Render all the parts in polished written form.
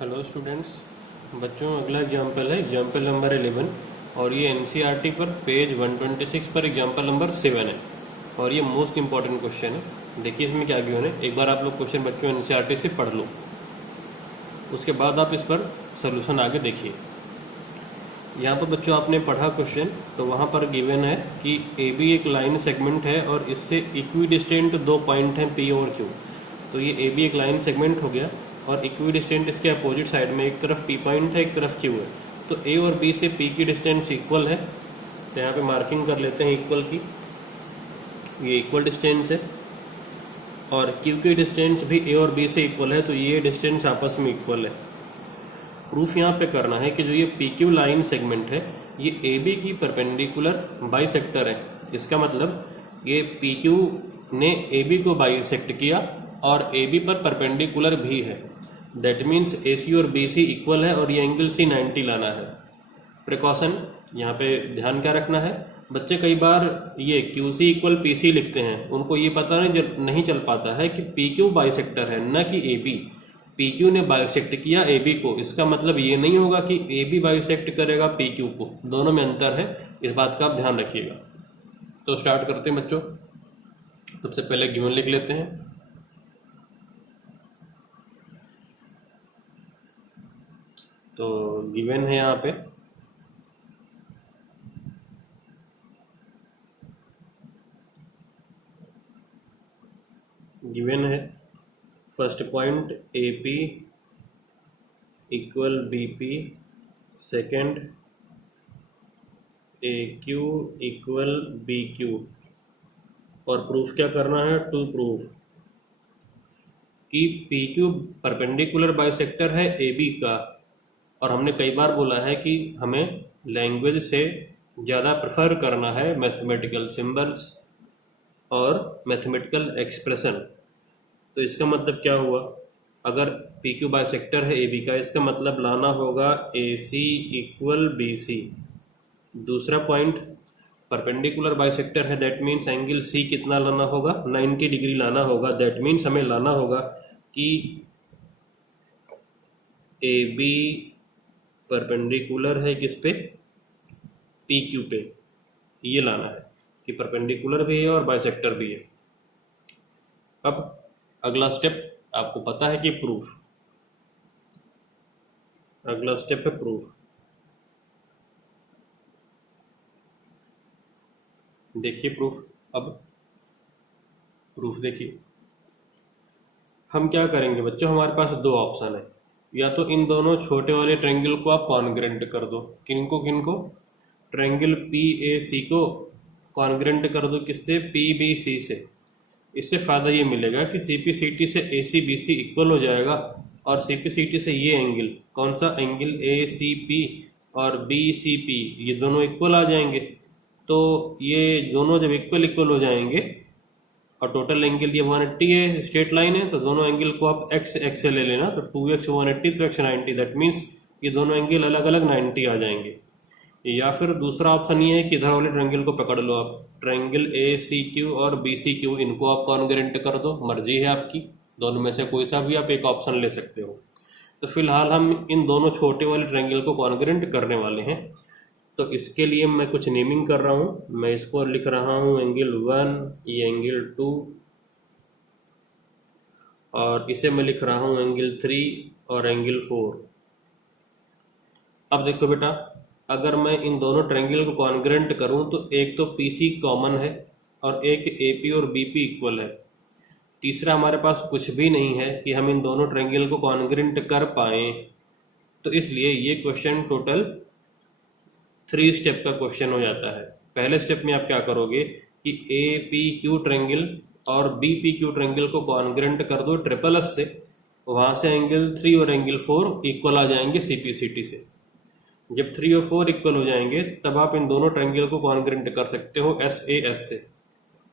Hello students. बच्चों, अगला example है एग्जाम्पल नंबर 11 और ये एनसीईआरटी पर पेज 126 पर एग्जाम्पल नंबर 7 है और ये मोस्ट इंपॉर्टेंट क्वेश्चन है। देखिए इसमें क्या गिवन है। एक बार आप लोग क्वेश्चन बच्चों एनसीईआरटी से पढ़ लो, उसके बाद आप इस पर सोल्यूशन आगे देखिए। यहाँ पर बच्चों आपने पढ़ा क्वेश्चन, तो वहाँ पर गिवन है कि ए बी एक लाइन सेगमेंट है और इससे इक्वी डिस्टेंट दो पॉइंट हैं पी और क्यू। तो ये ए बी एक लाइन सेगमेंट हो गया और इक्वी डिस्टेंट इसके अपोजिट साइड में एक तरफ पी पॉइंट है, एक तरफ क्यू है। तो ए और बी से पी की डिस्टेंस इक्वल है, तो यहाँ पे मार्किंग कर लेते हैं इक्वल की। ये इक्वल डिस्टेंस है और क्यू की डिस्टेंस भी ए और बी से इक्वल है, तो ये डिस्टेंस आपस में इक्वल है। प्रूफ यहाँ पे करना है कि जो ये पी क्यू लाइन सेगमेंट है ये ए बी की परपेंडिकुलर बाइसेक्टर है। इसका मतलब ये पी क्यू ने ए बी को बाइसेक्ट किया और ए बी पर परपेंडिकुलर भी है। दैट मीन्स ए सी और बी सी इक्वल है और ये एंगल सी 90 लाना है। प्रिकॉशन यहाँ पे ध्यान क्या रखना है, बच्चे कई बार ये Q C equal P C लिखते हैं, उनको ये पता नहीं चल पाता है कि पी क्यू बाइसेक्टर है, न कि ए बी। पी क्यू ने बाइसेक्ट किया ए बी को, इसका मतलब ये नहीं होगा कि ए बी बाइसेक्ट करेगा पी क्यू को। दोनों में अंतर है, इस बात का आप ध्यान रखिएगा। तो स्टार्ट करते हैं बच्चों। सबसे पहले गिवन लिख लेते हैं। तो गिवन है यहाँ पे गिवन है first point A P equal B P, second A Q equal B Q. और प्रूफ क्या करना है, टू प्रूफ कि पी क्यू परपेंडिकुलर बाइसेक्टर है ए बी का। और हमने कई बार बोला है कि हमें लैंग्वेज से ज़्यादा प्रेफर करना है मैथमेटिकल सिंबल्स और मैथमेटिकल एक्सप्रेशन। तो इसका मतलब क्या हुआ, अगर पी क्यू बाइसेक्टर है ए बी का, इसका मतलब लाना होगा ए सी इक्वल बी सी। दूसरा पॉइंट परपेंडिकुलर बाइसेक्टर है, दैट मीन्स एंगल सी कितना लाना होगा, 90 डिग्री लाना होगा। दैट मीन्स हमें लाना होगा कि ए बी परपेंडिकुलर है किस पे, पी क्यू पे। ये लाना है कि परपेंडिकुलर भी है और बाइसेक्टर भी है। अब अगला स्टेप आपको पता है कि प्रूफ। अगला स्टेप है प्रूफ। देखिए प्रूफ। अब प्रूफ देखिए, हम क्या करेंगे बच्चों, हमारे पास दो ऑप्शन है। या तो इन दोनों छोटे वाले ट्रायंगल को आप कॉन्ग्रेंट कर दो। किनको किनको, ट्रायंगल पी ए सी को कॉन्ग्रेंट कर दो, किससे, पी बी सी से। इससे फ़ायदा ये मिलेगा कि सी पी सी टी से ए सी बी सी इक्वल हो जाएगा और सी पी सी टी से ये एंगल, कौन सा एंगल, ए सी पी और बी सी पी, ये दोनों इक्वल आ जाएंगे। तो ये दोनों जब इक्वल इक्वल हो जाएंगे और टोटल एंगल ये 180 है, स्ट्रेट लाइन है, तो दोनों एंगल को आप एक्स एक्स से ले लेना। तो 2x 180 तो x 90, दैट मीन्स ये दोनों एंगल अलग अलग 90 आ जाएंगे। या फिर दूसरा ऑप्शन ये है कि इधर वाले ट्रायंगल को पकड़ लो आप, ट्रायंगल ए सी क्यू और बी सी क्यू, इनको आप कॉन्ग्रेंट कर दो। मर्जी है आपकी, दोनों में से कोई सा भी आप एक ऑप्शन ले सकते हो। तो फिलहाल हम इन दोनों छोटे वाले ट्रायंगल को कॉन्ग्रेंट करने वाले हैं। तो इसके लिए मैं कुछ नेमिंग कर रहा हूँ। मैं इसको लिख रहा हूँ एंगल 1, ये एंगल 2, और इसे मैं लिख रहा हूँ एंगल 3 और एंगल 4। अब देखो बेटा, अगर मैं इन दोनों ट्रायंगल को कॉन्ग्रेंट करूं तो एक तो PC कॉमन है और एक AP और BP इक्वल है। तीसरा हमारे पास कुछ भी नहीं है कि हम इन दोनों ट्रायंगल को कॉन्ग्रेंट कर पाएँ। तो इसलिए ये क्वेश्चन टोटल 3 स्टेप का क्वेश्चन हो जाता है। पहले स्टेप में आप क्या करोगे कि APQ ट्रायंगल और BPQ ट्रायंगल को कॉन्ग्रेंट कर दो ट्रिपल एस से, वहाँ से एंगल 3 और एंगल 4 इक्वल आ जाएंगे CPCT से। जब 3 और 4 इक्वल हो जाएंगे तब आप इन दोनों ट्रायंगल को कॉन्ग्रेंट कर सकते हो SAS से।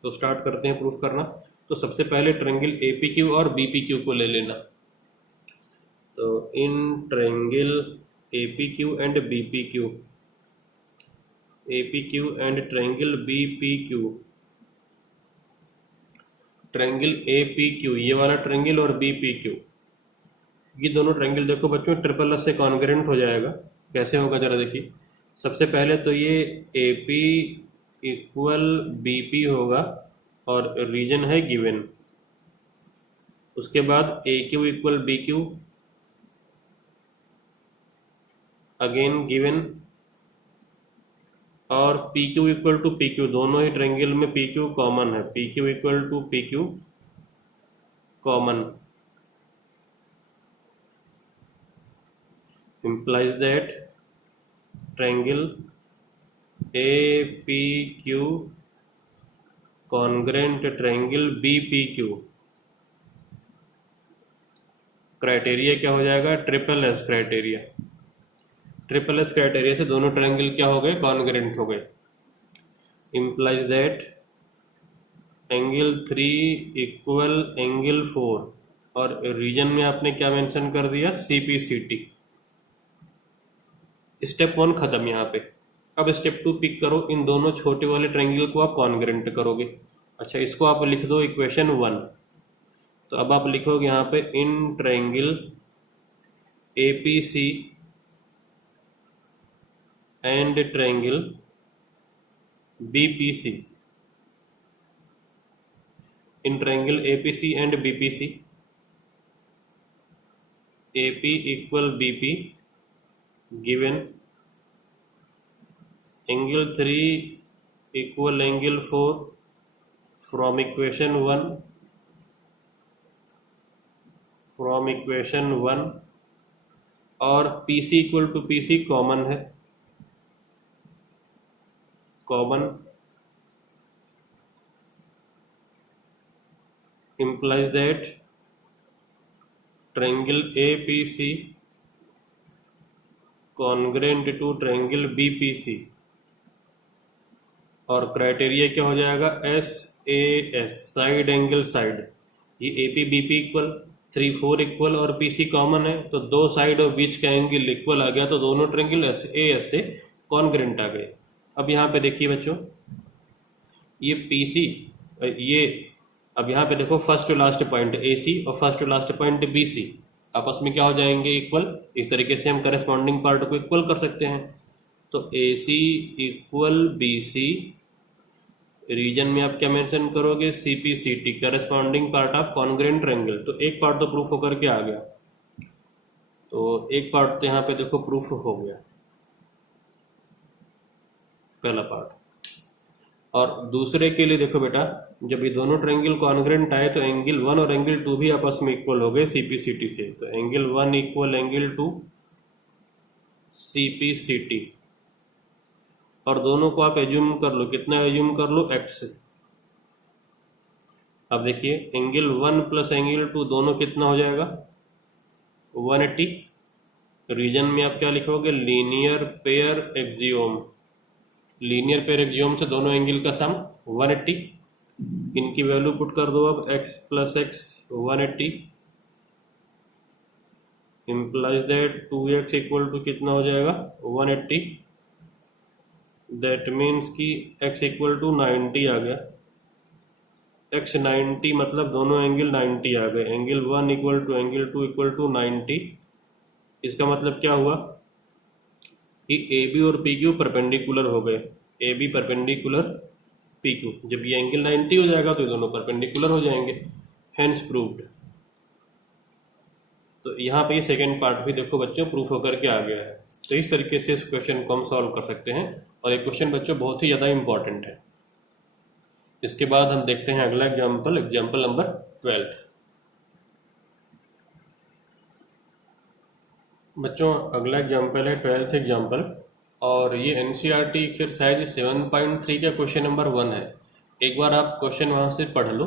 तो स्टार्ट करते हैं प्रूफ करना। तो सबसे पहले ट्रायंगल APQ और BPQ को ले लेना। तो in triangle APQ and BPQ, APQ and triangle BPQ, triangle APQ ये वाला ट्रायंगल और BPQ, ये दोनों ट्रायंगल देखो बच्चों ट्रिपल एस से कॉन्ग्रेंट हो जाएगा। कैसे होगा जरा देखिए। सबसे पहले तो ये A P equal B P होगा और रीजन है गिवन। उसके बाद A Q equal B Q, again given, और P Q equal to P Q, दोनों ही ट्रायंगल में पी क्यू कॉमन है, P Q equal to P Q common, implies that triangle APQ congruent triangle BPQ। Criteria क्या हो जाएगा? Triple S criteria. Triple S criteria से दोनों triangle क्या हो गए? कॉन्ग्रेंट हो गए। implies that angle 3 equal angle 4, और रीजन में आपने क्या मेंशन कर दिया? CPCT। स्टेप 1 खत्म यहाँ पे। अब स्टेप 2 पिक करो, इन दोनों छोटे वाले ट्रायंगल को आप कॉन्ग्रेंट करोगे। अच्छा, इसको आप लिख दो इक्वेशन 1। तो अब आप लिखोगे यहाँ पे in triangle APC and triangle BPC, in triangle APC and BPC, AP equal BP given, angle 3 equal angle 4 from equation 1, और PC equal to PC common है, common implies that triangle APC congruent to triangle BPC, और criteria क्या हो जाएगा? SAS, side angle side. ये AP BP equal 3 4 equal और PC common है, तो दो साइड और बीच का एंगल इक्वल आ गया, तो दोनों ट्रायंगल SAS से कॉन्ग्रेंट आ गए। अब यहाँ पे देखिए बच्चों, ये PC, ये अब यहाँ पे देखो first to last point AC और first to last point BC आपस में क्या हो जाएंगे? इक्वल। इस तरीके से हम करस्पॉन्डिंग पार्ट को इक्वल कर सकते हैं। तो AC इक्वल BC, रीजन में आप क्या मेंशन करोगे? CPCT, corresponding part of congruent triangle. तो एक पार्ट तो प्रूफ होकर के आ गया, तो एक पार्ट तो यहाँ पे देखो प्रूफ हो गया, पहला पार्ट। और दूसरे के लिए देखो बेटा, जब ये दोनों ट्रायंगल कॉन्ग्रेंट आए तो एंगल 1 और एंगल 2 भी आपस में इक्वल हो गए CPCT से। तो एंगल 1 इक्वल एंगल 2 CPCT, और दोनों को आप एज्यूम कर लो, कितना एज्यूम कर लो? x। अब देखिए एंगल 1 प्लस एंगल 2 दोनों कितना हो जाएगा? 180। रीजन में आप क्या लिखोगे? Linear pair Axiom. Linear pair Axiom से दोनों एंगल का सम 180। इनकी वैल्यू पुट कर दो अब, x plus x 180 implies that 2x equal to कितना हो जाएगा? 180। दैट मीन्स कि x इक्वल टू 90 आ गया। x 90 मतलब दोनों एंगल 90 आ गए। Angle 1 equal to angle 2 equal to 90। इसका मतलब क्या हुआ कि AB और PQ परपेंडिकुलर हो गए। AB परपेंडिकुलर PQ, जब ये एंगल 90 हो जाएगा तो ये दोनों परपेंडिकुलर हो जाएंगे, हेंस प्रूव्ड। तो यहाँ पे ये सेकेंड पार्ट भी देखो बच्चों प्रूफ होकर के आ गया है। तो इस तरीके से इस क्वेश्चन को हम सॉल्व कर सकते हैं, और ये क्वेश्चन बच्चों बहुत ही ज़्यादा इंपॉर्टेंट है। इसके बाद हम देखते हैं अगला एग्जाम्पल, एग्जाम्पल नंबर 12। बच्चों अगला एग्जाम्पल है 12th एग्जाम्पल, और ये NCERT एक्सरसाइज 7.3 का क्वेश्चन नंबर 1 है। एक बार आप क्वेश्चन वहाँ से पढ़ लो,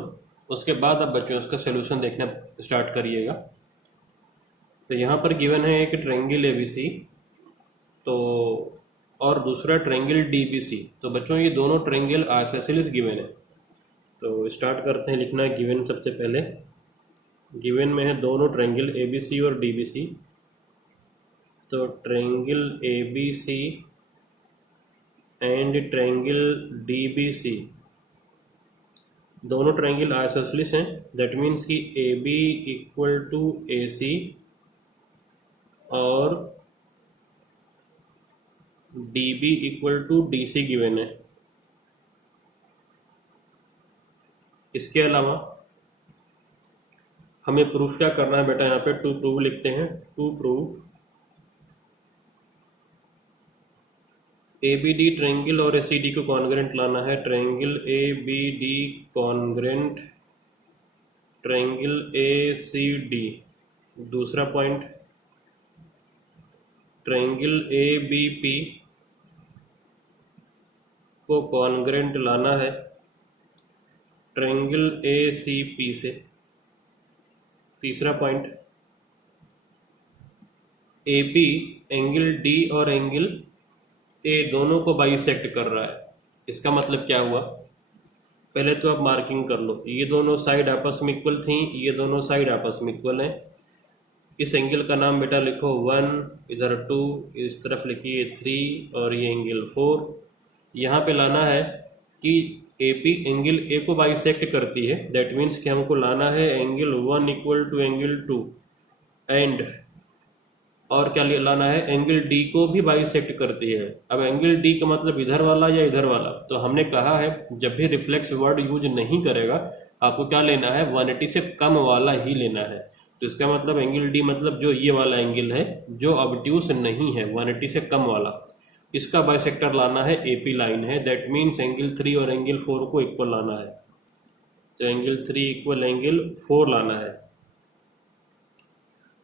उसके बाद आप बच्चों उसका सोल्यूशन देखना स्टार्ट करिएगा। तो यहाँ पर गिवन है एक ट्रायंगल ABC, तो और दूसरा ट्रायंगल DBC। तो बच्चों ये दोनों ट्रायंगल आइसोसेलेस गिवन है। तो स्टार्ट करते हैं लिखना गिवन। सबसे पहले गिवन में है दोनों ट्रायंगल ABC और DBC। तो triangle ABC and triangle DBC दोनों ट्रायंगल आइसोसेलेस हैं। दैट मीन्स कि AB इक्वल टू AC और DB equal to DC given है। इसके अलावा हमें प्रूफ क्या करना है बेटा, यहाँ पे टू प्रूव लिखते हैं। टू प्रूव ABD ट्रायंगल और ACD को कॉन्ग्रेंट लाना है। Triangle ABD congruent triangle ACD। दूसरा पॉइंट, ट्रायंगल ABP को कॉन्ग्रेंट लाना है ट्रायंगल ACP से। तीसरा पॉइंट, AP एंगल D और एंगल A दोनों को बाइसेक्ट कर रहा है। इसका मतलब क्या हुआ, पहले तो आप मार्किंग कर लो। ये दोनों साइड आपस में इक्वल थी, ये दोनों साइड आपस में इक्वल हैं। इस एंगल का नाम बेटा लिखो 1, इधर 2, इस तरफ लिखिए 3 और ये एंगल 4। यहाँ पे लाना है कि AP एंगल A को बाइसेक्ट करती है। दैट मीन्स कि हमको लाना है angle 1 equal to angle 2 and और क्या लाना है, एंगल D को भी बाइसेक्ट करती है। अब एंगल D का मतलब इधर वाला या इधर वाला, तो हमने कहा है जब भी रिफ्लेक्स वर्ड यूज नहीं करेगा आपको क्या लेना है, 180 से कम वाला ही लेना है। तो इसका मतलब एंगल D मतलब जो ये वाला एंगल है जो ऑब्ट्यूस नहीं है, 180 से कम वाला, इसका बाइसेक्टर लाना है AP लाइन है। दैट मीन्स एंगल 3 और एंगल 4 को इक्वल लाना है। तो एंगल 3 इक्वल एंगल 4 लाना है।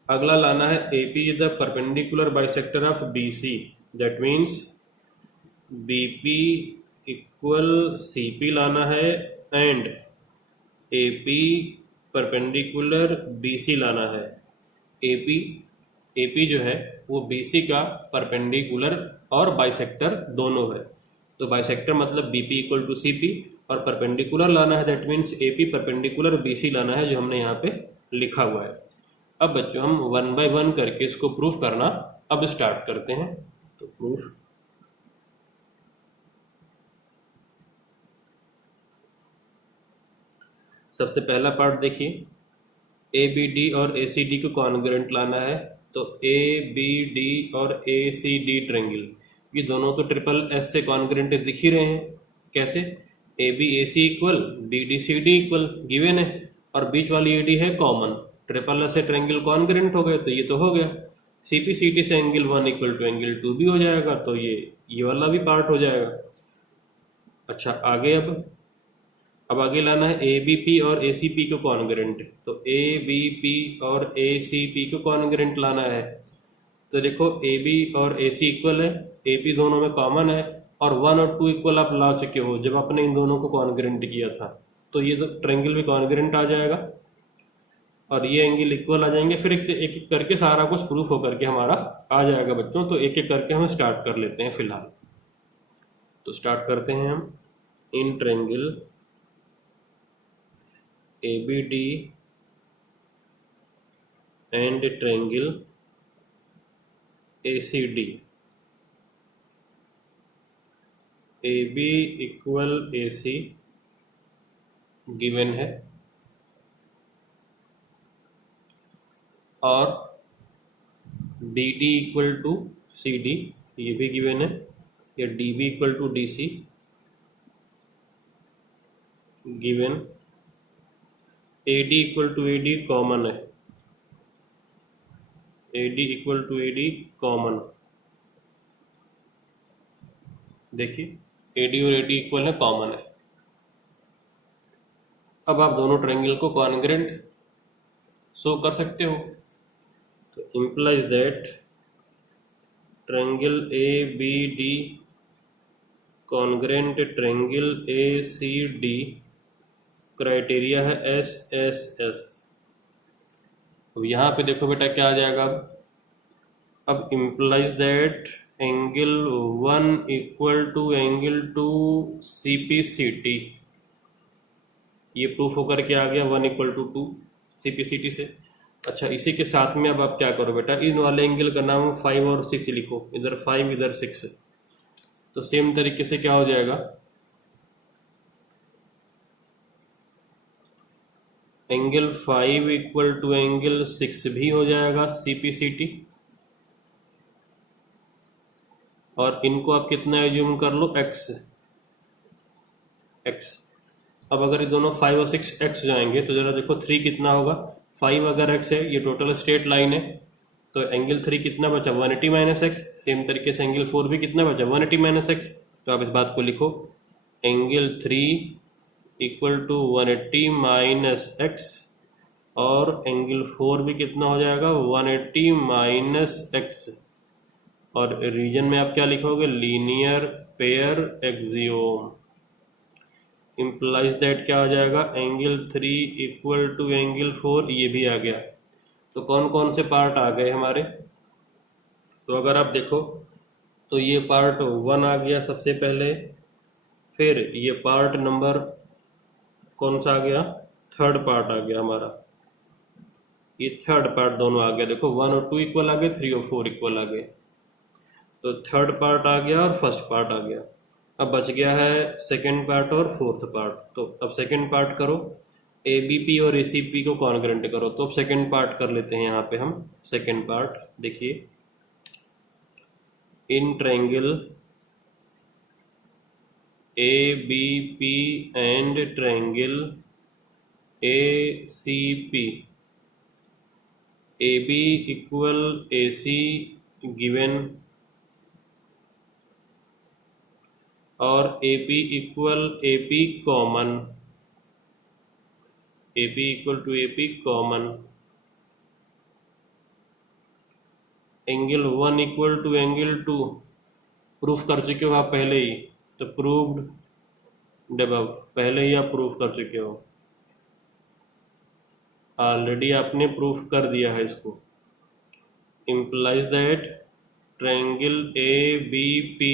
अगला लाना है AP is the perpendicular bisector of BC। That means BP equal CP लाना है एंड AP परपेंडिकुलर BC लाना है। AP जो है वो BC का परपेंडिकुलर और बाइसेक्टर दोनों है। तो बाइसेक्टर मतलब BP इक्वल टू CP और परपेंडिकुलर लाना है। That means AP perpendicular BC लाना है, जो हमने यहाँ पे लिखा हुआ है। अब बच्चों हम 1 बाय 1 करके इसको प्रूफ करना अब स्टार्ट करते हैं। तो प्रूफ, सबसे पहला पार्ट देखिए, ABD और ACD को कॉन्ग्रेंट लाना है। तो ABD और ACD ट्रायंगल, ये दोनों तो ट्रिपल S से कॉन्ग्रेंट दिख ही रहे हैं। कैसे, ABAC equal BDCD equal given है और बीच वाली AD है कॉमन। ट्रिपल S से ट्रायंगल कॉन्ग्रेंट हो गए तो ये तो हो गया। CPCD से एंगल 1 इक्वल टू एंगल 2 भी हो जाएगा, तो ये वाला भी पार्ट हो जाएगा। अच्छा आगे, अब आगे लाना है ABP और ACP को कॉन्ग्रेंट। तो ABP और ACP को कॉन्ग्रेंट लाना है। तो देखो AB और AC इक्वल है, AP दोनों में कॉमन है और 1 और 2 इक्वल आप ला चुके हो जब आपने इन दोनों को कॉन्ग्रेंट किया था। तो ये तो ट्रायंगल भी कॉन्ग्रेंट आ जाएगा और ये एंगल इक्वल आ जाएंगे। फिर एक एक करके सारा कुछ प्रूफ होकर के हमारा आ जाएगा बच्चों। तो एक एक करके हम स्टार्ट कर लेते हैं फिलहाल। तो स्टार्ट करते हैं हम। In triangle ABD and triangle ACD, AB equal AC given है और BD इक्वल टू CD ये भी गिवन है, या DB equal to DC given. AD equal to AD common है, AD equal to AD common. देखिए AD और AD equal है, कॉमन है। अब आप दोनों ट्रायंगल को कॉन्ग्रेंट शो कर सकते हो। तो implies that triangle ABD congruent triangle ACD, criteria है SSS। अब यहाँ पे देखो बेटा क्या आ जाएगा। अब implies that angle 1 equal to angle 2 CPCT, ये प्रूफ होकर के आ गया 1 इक्वल टू 2 CPCT से। अच्छा इसी के साथ में अब आप क्या करो बेटा, इन वाले एंगल का नाम 5 और 6 लिखो, इधर 5 इधर 6। तो सेम तरीके से क्या हो जाएगा, एंगल 5 इक्वल टू एंगल 6 भी हो जाएगा CPCT। और इनको आप कितना एज्यूम कर लो, x। अब अगर ये दोनों 5 और 6 x जाएंगे तो जरा देखो 3 कितना होगा, 5 अगर x है, ये टोटल स्ट्रेट लाइन है, तो एंगल 3 कितना बचा, 180 माइनस एक्स। सेम तरीके से एंगल 4 भी कितना बचा, 180 माइनस एक्स। तो आप इस बात को लिखो, angle 3 equal to 180 minus x, और एंगल 4 भी कितना हो जाएगा, 180 माइनस एक्स। और रीजन में आप क्या लिखोगे, linear pair axiom. Implies that क्या हो जाएगा, एंगल 3 इक्वल टू एंगल 4, ये भी आ गया। तो कौन कौन से पार्ट आ गए हमारे, तो अगर आप देखो तो ये पार्ट 1 आ गया सबसे पहले, फिर ये पार्ट नंबर कौन सा आ गया, थर्ड पार्ट आ गया हमारा, ये थर्ड पार्ट दोनों आ गया। देखो 1 और 2 इक्वल आ गए, 3 और 4 इक्वल आ गए, तो थर्ड पार्ट आ गया और फर्स्ट पार्ट आ गया। अब बच गया है सेकंड पार्ट और फोर्थ पार्ट। तो अब सेकंड पार्ट करो, ए बी पी और ए सी पी को कॉन्ग्रेंट करो। तो अब सेकंड पार्ट कर लेते हैं यहाँ पे हम। सेकंड पार्ट देखिए, in triangle A B P and triangle A C P, A B equal A C given, और A P equal A P common, A P equal to A P common, angle 1 equal to angle 2 proof कर चुके हो आप पहले ही, तो proved above, पहले ही आप proof कर चुके हो, ऑलरेडी आपने प्रूफ कर दिया है इसको। Implies that triangle A B P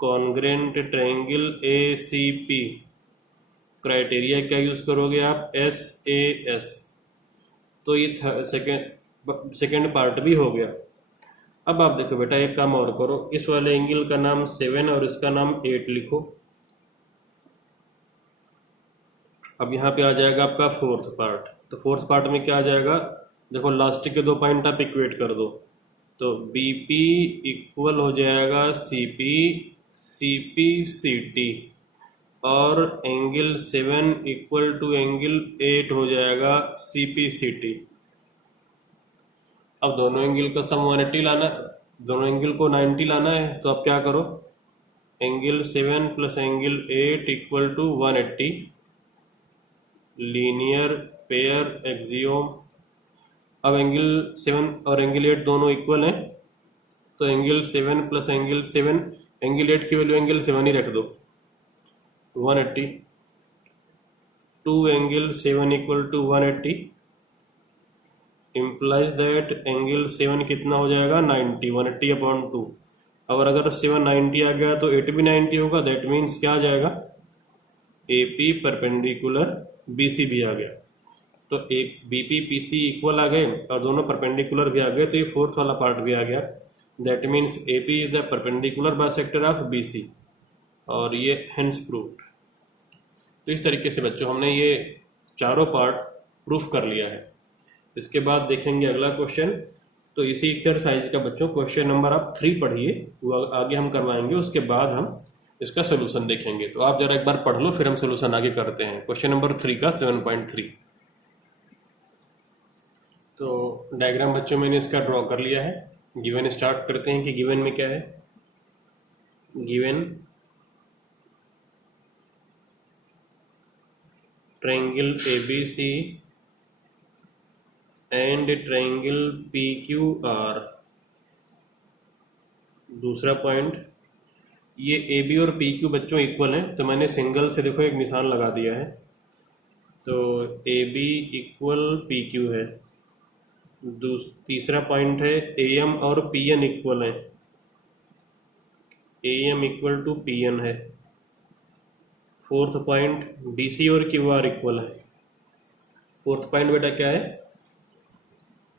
congruent triangle A C P, criteria क्या यूज करोगे आप, एस ए एस। तो ये सेकेंड पार्ट भी हो गया। अब आप देखो बेटा, एक काम और करो, इस वाले एंगल का नाम 7 और इसका नाम 8 लिखो। अब यहाँ पे आ जाएगा आपका फोर्थ पार्ट। तो फोर्थ पार्ट में क्या आ जाएगा, देखो लास्ट के 2 पॉइंट आप इक्वेट कर दो, तो बी पी इक्वल हो जाएगा C P, C P C T, और एंगल 7 इक्वल टू एंगल 8 हो जाएगा सी पी सी टी। अब दोनों एंगल का सम 180 लाना, दोनों एंगल को 90 लाना है। तो आप क्या करो, angle 7 plus angle 8 equal to 180, linear pair axiom. अब एंगल 7 और एंगल 8 दोनों इक्वल हैं, तो एंगल 7 प्लस एंगल 7, एंगल 8 की वैल्यू एंगल 7 ही रख दो, 180, 2 angle 7 equal to 180, implies that angle 7 कितना हो जाएगा, 90, 180 अपॉन 2। और अगर 7 90 आ गया तो 8 भी 90 होगा, दैट मीन्स क्या आ जाएगा, A P perpendicular B C भी आ गया। तो एक B P P C equal आ गए और दोनों परपेंडिकुलर भी आ गए, तो ये फोर्थ वाला पार्ट भी आ गया। That means A P is the perpendicular bisector of B C, और ये हेंस प्रूव्ड। तो इस तरीके से बच्चों हमने ये चारों पार्ट प्रूफ कर लिया है। इसके बाद देखेंगे अगला क्वेश्चन। तो इसी एक्सरसाइज का बच्चों क्वेश्चन नंबर आप 3 पढ़िए, वो आगे हम करवाएंगे, उसके बाद हम इसका सोल्यूशन देखेंगे। तो आप जरा एक बार पढ़ लो, फिर हम सोल्यूशन आगे करते हैं। क्वेश्चन नंबर 3 का 7.3। तो डायग्राम बच्चों मैंने इसका ड्रॉ कर लिया है। गिवन स्टार्ट करते हैं कि गिवन में क्या है। Given triangle ABC and triangle PQR। दूसरा पॉइंट, ये AB और PQ बच्चों इक्वल हैं, तो मैंने सिंगल से देखो एक निशान लगा दिया है। तो AB इक्वल PQ है। तीसरा पॉइंट है AM और PN इक्वल है, AM इक्वल टू PN है। फोर्थ पॉइंट BC और QR इक्वल है। फोर्थ पॉइंट बेटा क्या है,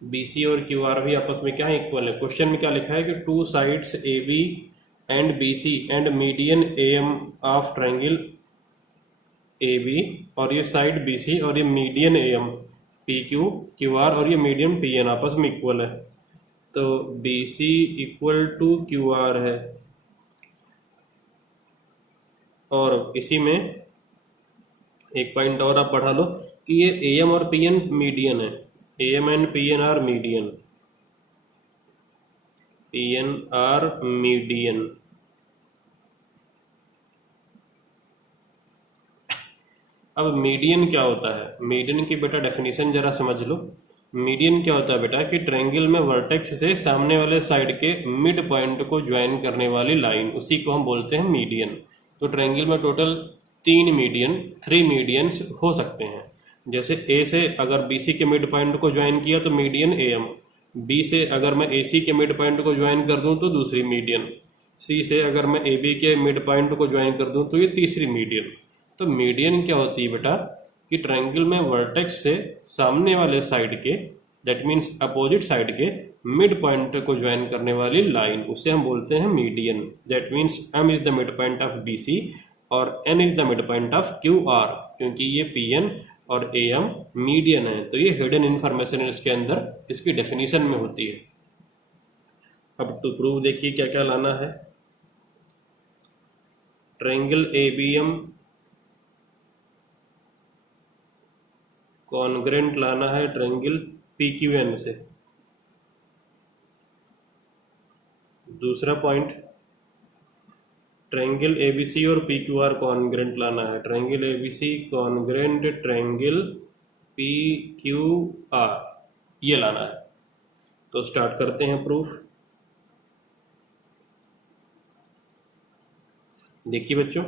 BC और QR भी आपस में क्या है, इक्वल है। क्वेश्चन में क्या लिखा है कि 2 sides AB and BC and median AM of triangle AB, और ये साइड BC और ये मीडियन AM PQ QR और ये मीडियन PN आपस में इक्वल है। तो BC इक्वल टू QR है, और इसी में एक पॉइंट और आप पढ़ा लो कि ये AM और PN मीडियन है, AM and PN are median, PN are median. अब मीडियन क्या होता है? मीडियन की बेटा डेफिनेशन जरा समझ लो। मीडियन क्या होता है बेटा कि ट्रायंगल में वर्टेक्स से सामने वाले साइड के मिड पॉइंट को ज्वाइन करने वाली लाइन, उसी को हम बोलते हैं मीडियन। तो ट्रायंगल में टोटल 3 मीडियंस हो सकते हैं। जैसे ए से अगर BC के मिड पॉइंट को ज्वाइन किया तो मीडियन AM, B से अगर मैं AC के मिड पॉइंट को ज्वाइन कर दूं तो दूसरी मीडियन, C से अगर मैं AB के मिड पॉइंट को ज्वाइन कर दूं तो ये तीसरी मीडियन। तो मीडियन क्या होती है बेटा कि ट्रायंगल में वर्टेक्स से सामने वाले साइड के, दैट मीन्स अपोजिट साइड के मिड पॉइंट को ज्वाइन करने वाली लाइन, उसे हम बोलते हैं median. That means M is the mid point of BC और N is the mid point of QR, क्योंकि ये PN और AM मीडियन है। तो ये हिडन इंफॉर्मेशन इसके अंदर इसकी डेफिनेशन में होती है। अब टू प्रूव देखिए क्या क्या लाना है। ट्रायंगल ABM कॉन्ग्रेंट लाना है ट्रायंगल PQN से। दूसरा पॉइंट, ट्रायंगल ABC और PQR कॉन्ग्रेंट लाना है। Triangle ABC congruent triangle PQR, ये लाना है। तो स्टार्ट करते हैं प्रूफ। देखिए बच्चों,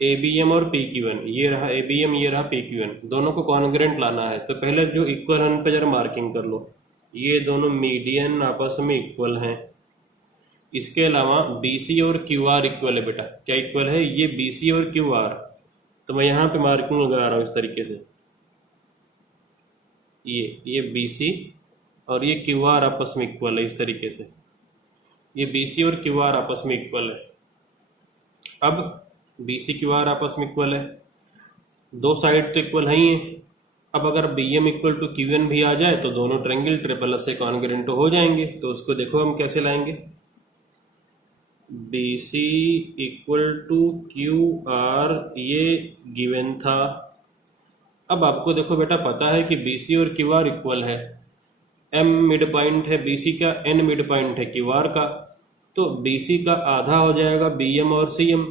ABM और PQN, ये रहा ABM, ये रहा PQN, दोनों को कॉन्ग्रेंट लाना है। तो पहले जो इक्वल है उन पर जरा मार्किंग कर लो। ये दोनों मीडियन आपस में इक्वल हैं। इसके अलावा BC और QR इक्वल है बेटा। क्या इक्वल है? ये BC और QR। तो मैं यहाँ पे मार्किंग लगा रहा हूँ इस तरीके से। ये BC और ये QR आपस में इक्वल है इस तरीके से। ये BC और QR आपस में इक्वल है। अब BC QR आपस में इक्वल है, दो साइड तो इक्वल है ही है। अब अगर BM इक्वल टू QN भी आ जाए तो दोनों ट्रायंगल ट्रिपल एस से कॉन्ग्रेंट हो जाएंगे। तो उसको देखो हम कैसे लाएंगे। BC इक्वल टू QR ये गिवन था। अब आपको देखो बेटा पता है कि BC और QR इक्वल है। M मिड पॉइंट है BC का, N मिड पॉइंट है QR का। तो BC का आधा हो जाएगा BM और CM,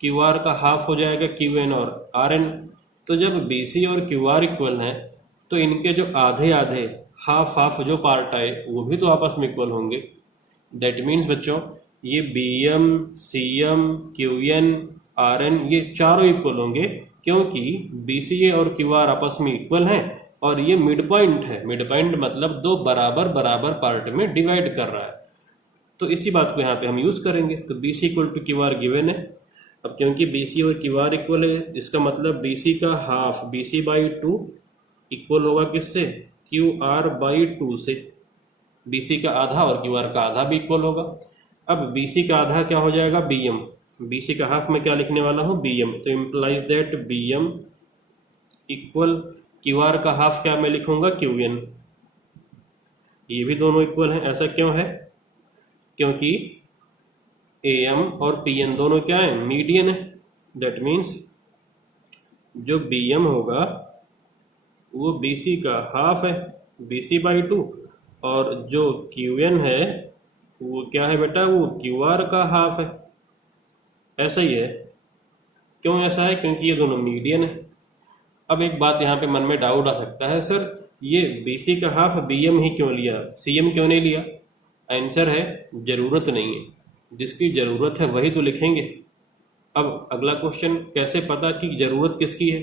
QR का हाफ हो जाएगा QN और RN। तो जब BC और QR इक्वल हैं तो इनके जो आधे आधे हाफ हाफ जो पार्ट आए वो भी तो आपस में इक्वल होंगे। दैट मीन्स बच्चों ये BM, CM, QN, RN ये चारों इक्वल होंगे, क्योंकि BCA और QR आपस में इक्वल हैं और ये मिड पॉइंट है। मिड पॉइंट मतलब दो बराबर बराबर पार्ट में डिवाइड कर रहा है। तो इसी बात को यहाँ पे हम यूज करेंगे। तो BC equal to QR given है। अब क्योंकि BC और QR इक्वल है, इसका मतलब BC का हाफ BC/2 इक्वल होगा किससे? QR/2 से। BC का आधा और QR का आधा भी इक्वल होगा। अब BC का आधा क्या हो जाएगा? BM। BC का हाफ में क्या लिखने वाला हूँ? BM। तो implies that BM equal QR का हाफ क्या मैं लिखूंगा? QN। ये भी दोनों इक्वल हैं। ऐसा क्यों है? क्योंकि AM और PN दोनों क्या है? मीडियन है। दैट मीन्स जो BM होगा वो BC का हाफ है BC/2, और जो QN है वो क्या है बेटा? वो QR का हाफ है। ऐसा ही है। क्यों ऐसा है? क्योंकि ये दोनों मीडियन है। अब एक बात यहाँ पे मन में डाउट आ सकता है, सर ये BC का हाफ BM ही क्यों लिया, CM क्यों नहीं लिया? आंसर है जरूरत नहीं है। जिसकी जरूरत है वही तो लिखेंगे। अब अगला क्वेश्चन, कैसे पता कि जरूरत किसकी है?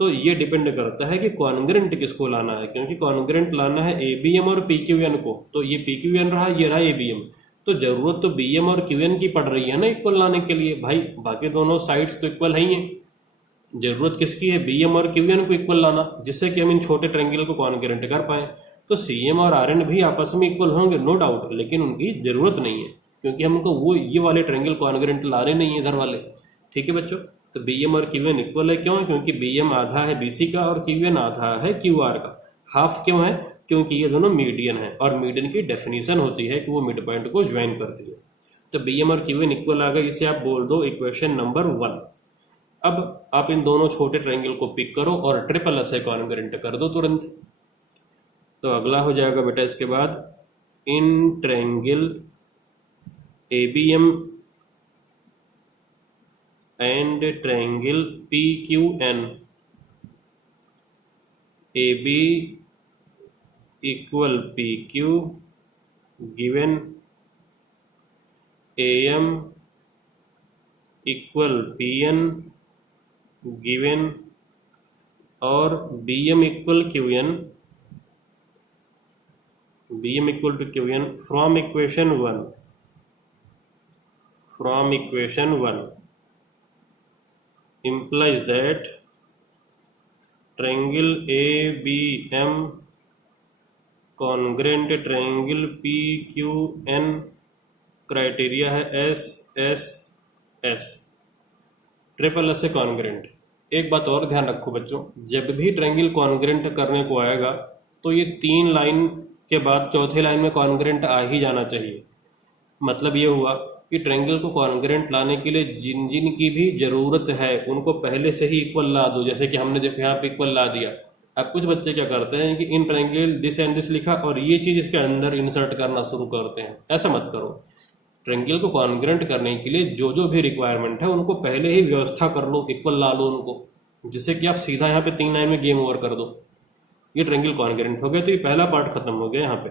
तो ये डिपेंड करता है कि कॉन्ग्रेंट किसको लाना है, क्योंकि कॉन्ग्रेंट लाना है ABM और PQN को। तो ये PQN रहा, ये रहा ABM। तो जरूरत तो BM और QN की पड़ रही है ना इक्वल लाने के लिए भाई। बाकी दोनों साइड्स तो इक्वल है ही है। जरूरत किसकी है? BM और QN को इक्वल लाना, जिससे कि हम इन छोटे ट्रायंगल को कॉन्ग्रेंट कर पाए। तो CM और RN भी आपस में इक्वल होंगे नो डाउट, लेकिन उनकी जरूरत नहीं है, क्योंकि हमको वो ये वाले ट्रायंगल कॉन्ग्रेंट लाने नहीं है इधर वाले। ठीक है बच्चों। तो BM और QN इक्वल है। क्यों? क्योंकि BM आधा है BC का और QN आधा है QR का। हाफ क्यों है? क्योंकि ये दोनों मीडियन है और मीडियन की डेफिनेशन होती है कि वो मिड पॉइंट को ज्वाइन करती है। तो बी एम और क्यू एन इक्वल आ गए, इसे आप बोल दो इक्वेशन नंबर 1। अब आप इन दोनों छोटे ट्रायंगल को पिक करो और ट्रिपल ऐसे कॉन्ग्रुएंट कर दो तुरंत। तो अगला हो जाएगा बेटा इसके बाद in triangle ABM and triangle PQN AB equal PQ given AM equal PN given और BM equal QN from equation 1 implies that triangle ABM congruent triangle PQN criteria है SSS ट्रिपल एस से कॉन्ग्रेंट। एक बात और ध्यान रखो बच्चों, जब भी ट्रायंगल कॉन्ग्रेंट करने को आएगा तो ये 3 लाइन के बाद चौथे लाइन में कॉन्ग्रेंट आ ही जाना चाहिए। मतलब ये हुआ कि ट्रायंगल को कॉन्ग्रेंट लाने के लिए जिन जिन की भी जरूरत है उनको पहले से ही इक्वल ला दो, जैसे कि हमने देखो यहाँ पे इक्वल ला दिया। अब कुछ बच्चे क्या करते हैं कि in triangle this and this लिखा और ये चीज इसके अंदर इंसर्ट करना शुरू करते हैं। ऐसा मत करो। ट्रायंगल को कॉन्ग्रेंट करने के लिए जो जो भी रिक्वायरमेंट है उनको पहले ही व्यवस्था कर लो, इक्वल ला लो उनको, जिससे कि आप सीधा यहाँ पे 3 लाइन में गेम ओवर कर दो। ये ट्रायंगल कॉन्ग्रेंट हो गया, तो ये पहला पार्ट खत्म हो गया यहाँ पे।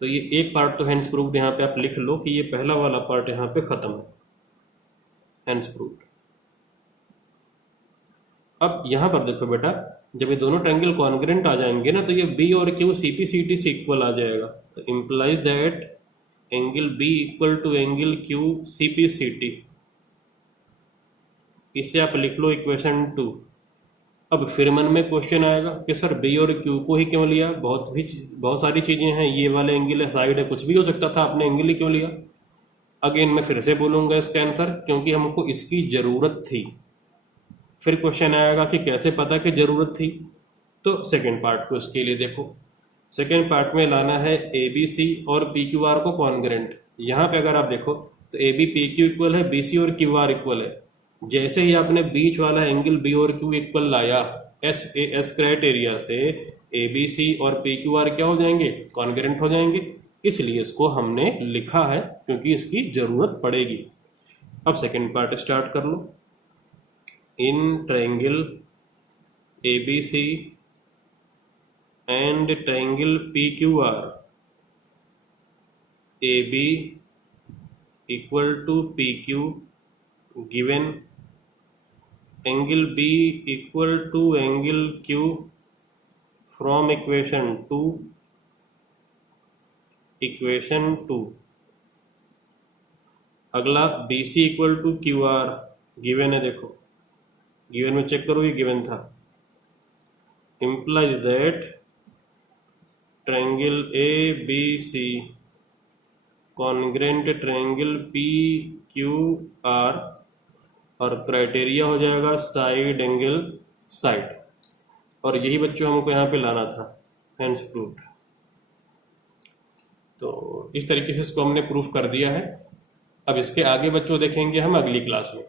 तो ये एक पार्ट तो हैंड्स प्रूव्ड यहाँ पे आप लिख लो कि ये पहला वाला पार्ट यहाँ पे खत्म है, हैंड्स प्रूव्ड। अब यहाँ पर देखो बेटा, जब ये दोनों ट्रायंगल कॉन्ग्रेंट आ जाएंगे ना तो ये बी और क्यू CPCT से इक्वल आ जाएगा। तो implies that angle B equal to angle Q CPCT, इसे आप लिख लो इक्वेशन 2। अब फिर मन में क्वेश्चन आएगा कि सर बी और क्यू को ही क्यों लिया, बहुत सारी चीजें हैं, ये वाले एंगल है, साइड है, कुछ भी हो सकता था, आपने एंगल ही क्यों लिया। अगेन मैं फिर से बोलूंगा इसका आंसर, क्योंकि हमको इसकी जरूरत थी। फिर क्वेश्चन आएगा कि कैसे पता कि जरूरत थी, तो सेकेंड पार्ट को इसके लिए देखो। सेकेंड पार्ट में लाना है ABC और PQR को कॉन्ग्रेंट। यहाँ पे अगर आप देखो तो AB PQ इक्वल है, BC और QR इक्वल है। जैसे ही आपने बीच वाला एंगल B और Q इक्वल लाया SAS क्राइटेरिया से ABC और PQR क्या हो जाएंगे, कॉन्ग्रेंट हो जाएंगे। इसलिए इसको हमने लिखा है क्योंकि इसकी जरूरत पड़ेगी। अब सेकेंड पार्ट स्टार्ट कर लो। In triangle ABC and triangle PQR AB equal to PQ given angle B equal to angle Q from equation 2। अगला BC equal to QR given है, देखो गिवन में चेक करो, ये गिवन था। implies that triangle ABC congruent triangle PQR और criteria हो जाएगा साइड एंगल साइड। और यही बच्चों हमको यहाँ पे लाना था, हैंड्स प्रूव्ड। तो इस तरीके से इसको हमने प्रूफ कर दिया है। अब इसके आगे बच्चों देखेंगे हम अगली क्लास में।